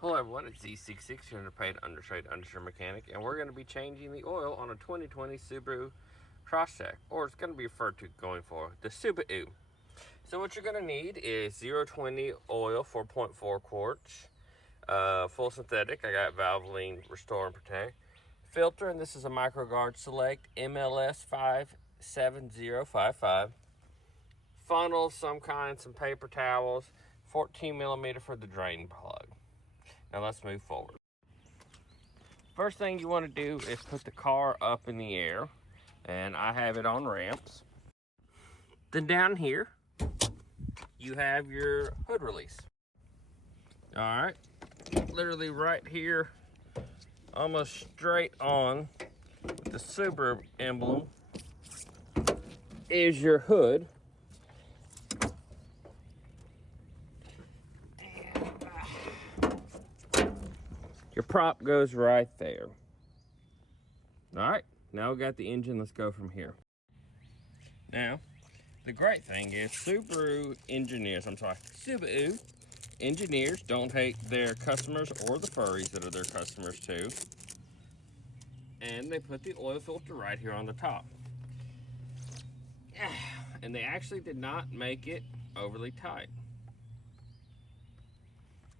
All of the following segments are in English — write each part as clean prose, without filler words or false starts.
Hello everyone, it's Z66 here, underpaid, undertrade, undershirt mechanic, and we're going to be changing the oil on a 2020 Subaru Crosstrek, or it's going to be referred to going forward, the Subaru. So what you're going to need is 020 oil, 4.4 quarts, full synthetic. I got Valvoline Restore and Protect. Filter, and this is a MicroGuard Select MLS 57055. Funnel of some kind, some paper towels, 14 millimeter for the drain plug. Now let's move forward. First thing you want to do is put the car up in the air, and I have it on ramps. Then down here, you have your hood release. All right, literally right here, almost straight on with the Subaru emblem is your hood. Your prop goes right there. All right, now we got the engine. Let's go from here. Now, the great thing is Subaru engineers don't hate their customers or the furries that are their customers too. And they put the oil filter right here on the top. And they actually did not make it overly tight.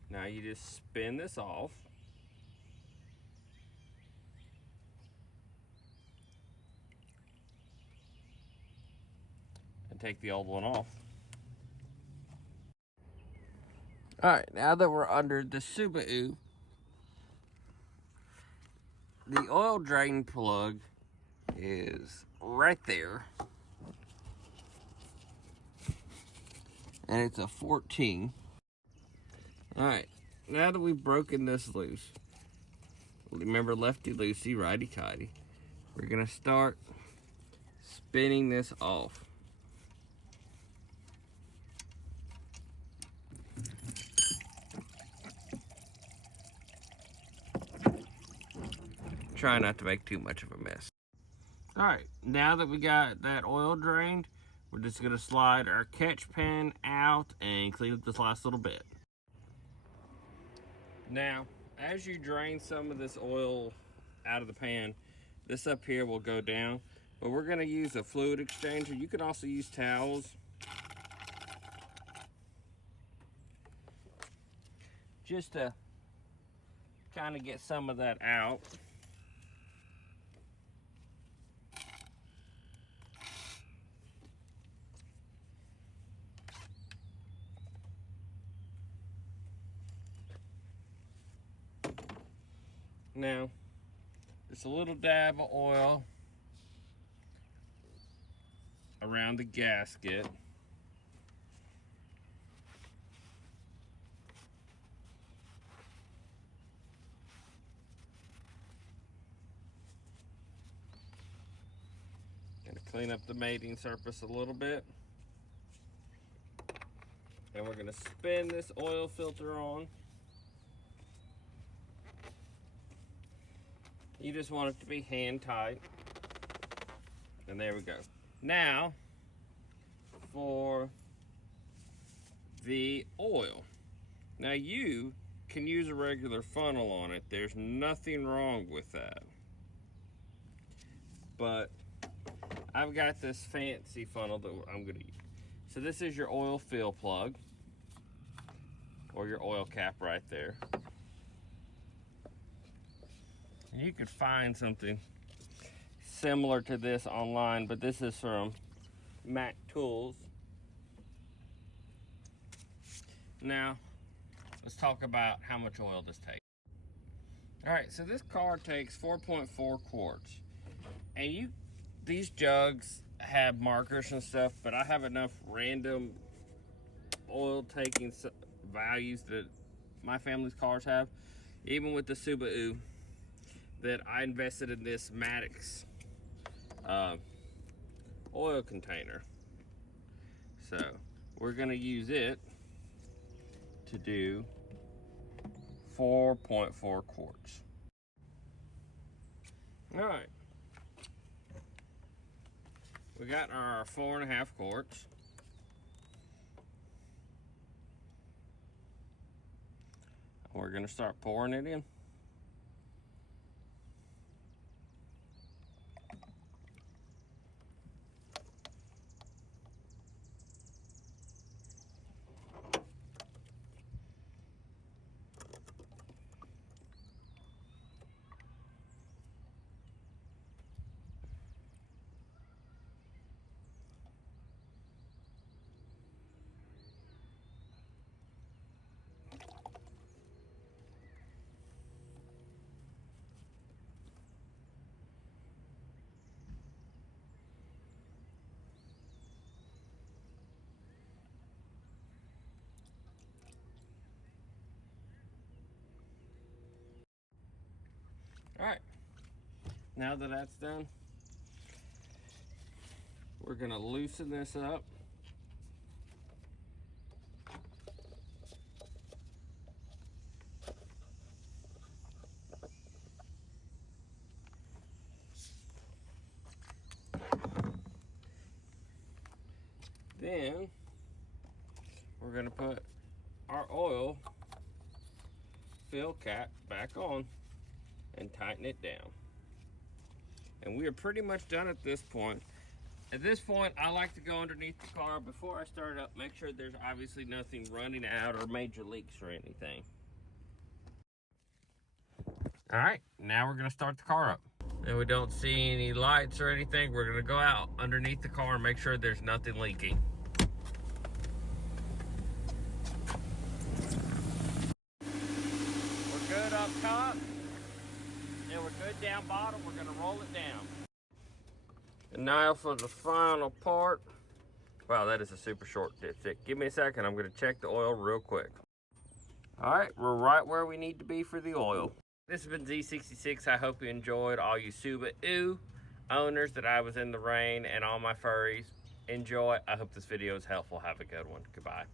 Now you just spin this off. Take the old one off. All right, now that we're under the Subaru, the oil drain plug is right there, and it's a 14. All right, now that we've broken this loose, remember lefty loosey, righty tighty, we're gonna start spinning this off. Try not to make too much of a mess. All right, now that we got that oil drained, we're just gonna slide our catch pan out and clean up this last little bit. Now, as you drain some of this oil out of the pan, this up here will go down, but we're gonna use a fluid exchanger. You can also use towels. Just to kind of get some of that out. Now, just a little dab of oil around the gasket. Gonna clean up the mating surface a little bit. And we're gonna spin this oil filter on. You just want it to be hand tight. And there we go. Now, for the oil. Now you can use a regular funnel on it. There's nothing wrong with that. But I've got this fancy funnel that I'm gonna use. So this is your oil fill plug, or your oil cap right there. You could find something similar to this online, but this is from Mac Tools. Now, let's talk about how much oil this takes. All right, so this car takes 4.4 quarts. And these jugs have markers and stuff, but I have enough random oil taking values that my family's cars have, even with the Subaru, that I invested in this Maddox oil container. So we're gonna use it to do 4.4 quarts. All right, we got our 4.5 quarts. We're gonna start pouring it in. All right, now that that's done, we're gonna loosen this up. Then we're gonna put our oil fill cap back on and tighten it down. And we are pretty much done at this point. At this point, I like to go underneath the car before I start up, make sure there's obviously nothing running out or major leaks or anything. All right, now we're gonna start the car up. And we don't see any lights or anything, we're gonna go out underneath the car and make sure there's nothing leaking. We're good up top, and we're good down bottom. We're gonna roll it down. And now for the final part. Wow, that is a super short dipstick. Give me a second, I'm gonna check the oil real quick. All right, we're right where we need to be for the oil. This has been Z66. I hope you enjoyed. All you Subaru owners that I was in the rain and all my furries, enjoy. I hope this video is helpful. Have a good one. Goodbye.